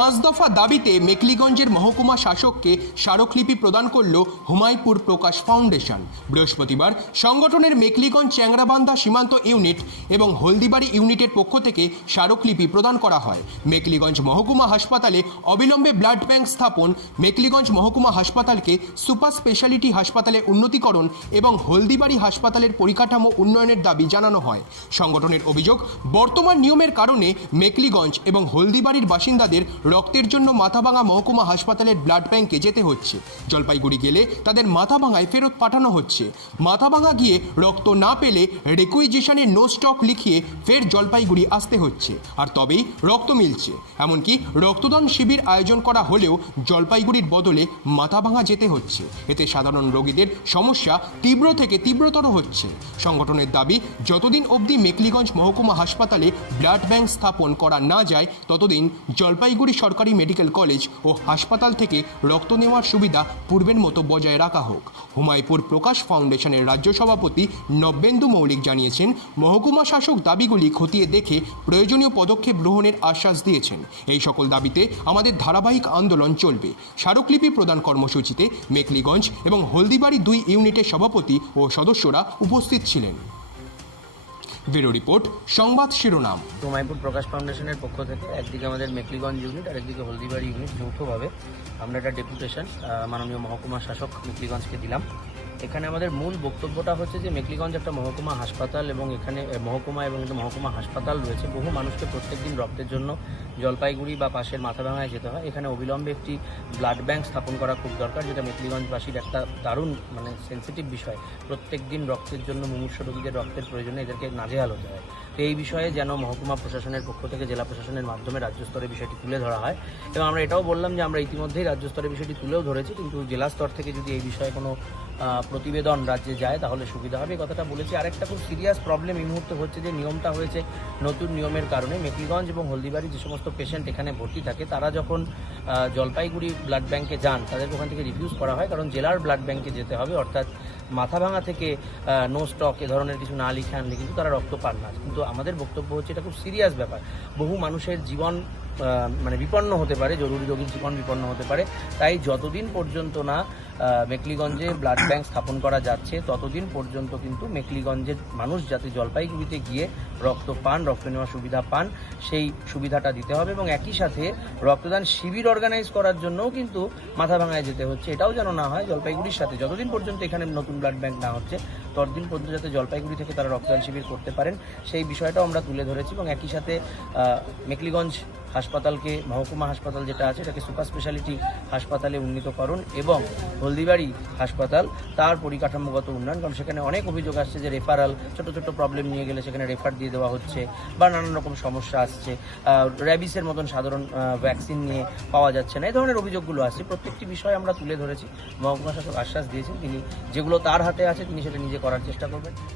পাঁচ দফা দাবিতে মেখলিগঞ্জের মহকুমা শাসককে স্মারকলিপি প্রদান করল হুমায়ুপুর প্রকাশ ফাউন্ডেশন। বৃহস্পতিবার সংগঠনের মেখলিগঞ্জ চ্যাংরাবান্ধা সীমান্ত ইউনিট এবং হলদিবাড়ি ইউনিটের পক্ষ থেকে স্মারকলিপি প্রদান করা হয়। মেখলিগঞ্জ মহকুমা হাসপাতালে অবিলম্বে ব্লাড ব্যাংক স্থাপন, মেখলিগঞ্জ মহকুমা হাসপাতালকে সুপার স্পেশালিটি হাসপাতালে উন্নতিকরণ এবং হলদিবাড়ি হাসপাতালের পরিকাঠামো উন্নয়নের দাবি জানানো হয়। সংগঠনের অভিযোগ, বর্তমান নিয়মের কারণে মেখলিগঞ্জ এবং হলদিবাড়ির বাসিন্দাদের রক্তের জন্য মাথাভাঙা মহকুমা হাসপাতালের ব্লাড ব্যাংকে যেতে হচ্ছে। জলপাইগুড়ি গেলে তাদের মাথাভাঙায় ফেরত পাঠানো হচ্ছে। মাথাভাঙা গিয়ে রক্ত না পেলে রিকুইজিশনে নো স্টক লিখিয়ে ফের জলপাইগুড়ি আসতে হচ্ছে, আর তবেই রক্ত মিলছে। এমনকি রক্তদান শিবির আয়োজন করা হলেও জলপাইগুড়ির বদলে মাথাভাঙা যেতে হচ্ছে। এতে সাধারণ রোগীদের সমস্যা তীব্র থেকে তীব্রতর হচ্ছে। সংগঠনের দাবি, যতদিন অবধি মেখলিগঞ্জ মহকুমা হাসপাতালে ব্লাড ব্যাংক স্থাপন করা না যায় ততদিন জলপাইগুড়ি সরকারি মেডিকেল কলেজ ও হাসপাতাল থেকে রক্ত নেওয়ার সুবিধা পূর্বের মতো বজায় রাখা হোক। হুমায়ুপুর প্রকাশ ফাউন্ডেশনের রাজ্য সভাপতি নব্যেন্দু মৌলিক জানিয়েছেন, মহকুমা শাসক দাবিগুলি খতিয়ে দেখে প্রয়োজনীয় পদক্ষেপ গ্রহণের আশ্বাস দিয়েছেন। এই সকল দাবিতে আমাদের ধারাবাহিক আন্দোলন চলবে। স্মারকলিপি প্রদান কর্মসূচিতে মেখলিগঞ্জ এবং হলদিবাড়ি 2 ইউনিটের সভাপতি ও সদস্যরা উপস্থিত ছিলেন। ব্যুরো রিপোর্ট, সংবাদ শিরোনাম। হুমায়ুপুর প্রকাশ ফাউন্ডেশনের পক্ষ থেকে একদিকে আমাদের মেখলিগঞ্জ ইউনিট আর একদিকে হলদিবাড়ি ইউনিট যৌথভাবে আমরা একটা ডেপুটেশন মাননীয় মহকুমা শাসক মেখলিগঞ্জকে দিলাম। এখানে আমাদের মূল বক্তব্যটা হচ্ছে যে মেখলিগঞ্জ একটা মহকুমা হাসপাতাল এবং এখানে মহকুমা এবং একটা মহকুমা হাসপাতাল রয়েছে। বহু মানুষকে প্রত্যেকদিন রক্তের জন্য জলপাইগুড়ি বা পাশের মাথাভাঙায় যেতে হয়। এখানে অবিলম্বে একটি ব্লাড ব্যাংক স্থাপন করা খুব দরকার, যেটা মেখলিগঞ্জবাসীর একটা দারুণ সেন্সিটিভ বিষয়। প্রত্যেক দিন রক্তের জন্য মুমূর্ষু রোগীদের রক্তের প্রয়োজনে এদেরকে নাজেহাল হতে হয়। তো এই বিষয়ে যেন মহকুমা প্রশাসনের পক্ষ থেকে জেলা প্রশাসনের মাধ্যমে রাজ্য স্তরে বিষয়টি তুলে ধরা হয়। এবং আমরা এটাও বললাম যে আমরা ইতিমধ্যেই রাজ্য স্তরে বিষয়টি তুলেও ধরেছি, কিন্তু জেলা স্তর থেকে যদি এই বিষয়ে কোনো প্রতিবেদন রাজ্যে যায় তাহলে সুবিধা হবে, এই কথাটা বলেছি। আরেকটা খুব সিরিয়াস প্রবলেম এই মুহূর্তে হচ্ছে যে নিয়মটা হয়েছে নতুন নিয়মের কারণে মেখলিগঞ্জ এবং হলদিবাড়ি যে সমস্ত পেশেন্ট এখানে ভর্তি থাকে তারা যখন জলপাইগুড়ি ব্লাড ব্যাংকে যান তাদেরকে ওখান থেকে রিফিউজ করা হয়, কারণ জেলার ব্লাড ব্যাংকে যেতে হবে। অর্থাৎ মাথাভাঙা থেকে নো স্টক এ ধরনের কিছু না লিখে আনলে কিন্তু তারা রক্ত পান না। কিন্তু আমাদের বক্তব্য হচ্ছে এটা খুব সিরিয়াস ব্যাপার। বহু মানুষের জীবন বিপন্ন হতে পারে, জরুরি রোগীর জীবন বিপন্ন হতে পারে। তাই যতদিন পর্যন্ত না মেখলিগঞ্জে ব্লাড ব্যাংক স্থাপন করা যাচ্ছে ততদিন পর্যন্ত কিন্তু মেখলিগঞ্জের মানুষ যাতে জলপাইগুড়িতে গিয়ে রক্ত পান, রক্ত নেওয়ার সুবিধা পান, সেই সুবিধাটা দিতে হবে। এবং একই সাথে রক্তদান শিবির অর্গানাইজ করার জন্যও কিন্তু মাথাভাঙায় যেতে হচ্ছে। এটাও যেন না হয় জলপাইগুড়ির সাথে, যতদিন পর্যন্ত এখানে নতুন ব্লাড ব্যাংক না হচ্ছে ততদিন পর্যন্ত যাতে জলপাইগুড়ি থেকে তারা রক্তদান শিবির করতে পারেন, সেই বিষয়টাও আমরা তুলে ধরেছি। এবং একই সাথে মেখলিগঞ্জ হাসপাতালকে, মহকুমা হাসপাতাল যেটা আছে এটাকে সুপার স্পেশালিটি হাসপাতালে উন্নীতকরণ এবং হলদিবাড়ি হাসপাতাল তার পরিকাঠামোগত উন্নয়ন। কারণ সেখানে অনেক অভিযোগ আসছে যে রেফারাল, ছোট ছোট প্রবলেম নিয়ে গেলে সেখানে রেফার দিয়ে দেওয়া হচ্ছে বা নানান রকম সমস্যা আসছে, র্যাবিসের মতন সাধারণ ভ্যাকসিন নিয়ে পাওয়া যাচ্ছে না, এই ধরনের অভিযোগগুলো আসছে। প্রত্যেকটি বিষয় আমরা তুলে ধরেছি। মহকুমা শাসক আশ্বাস দিয়েছেন তিনি যেগুলো তার হাতে আছে তিনি সেটা নিজে করার চেষ্টা করবেন।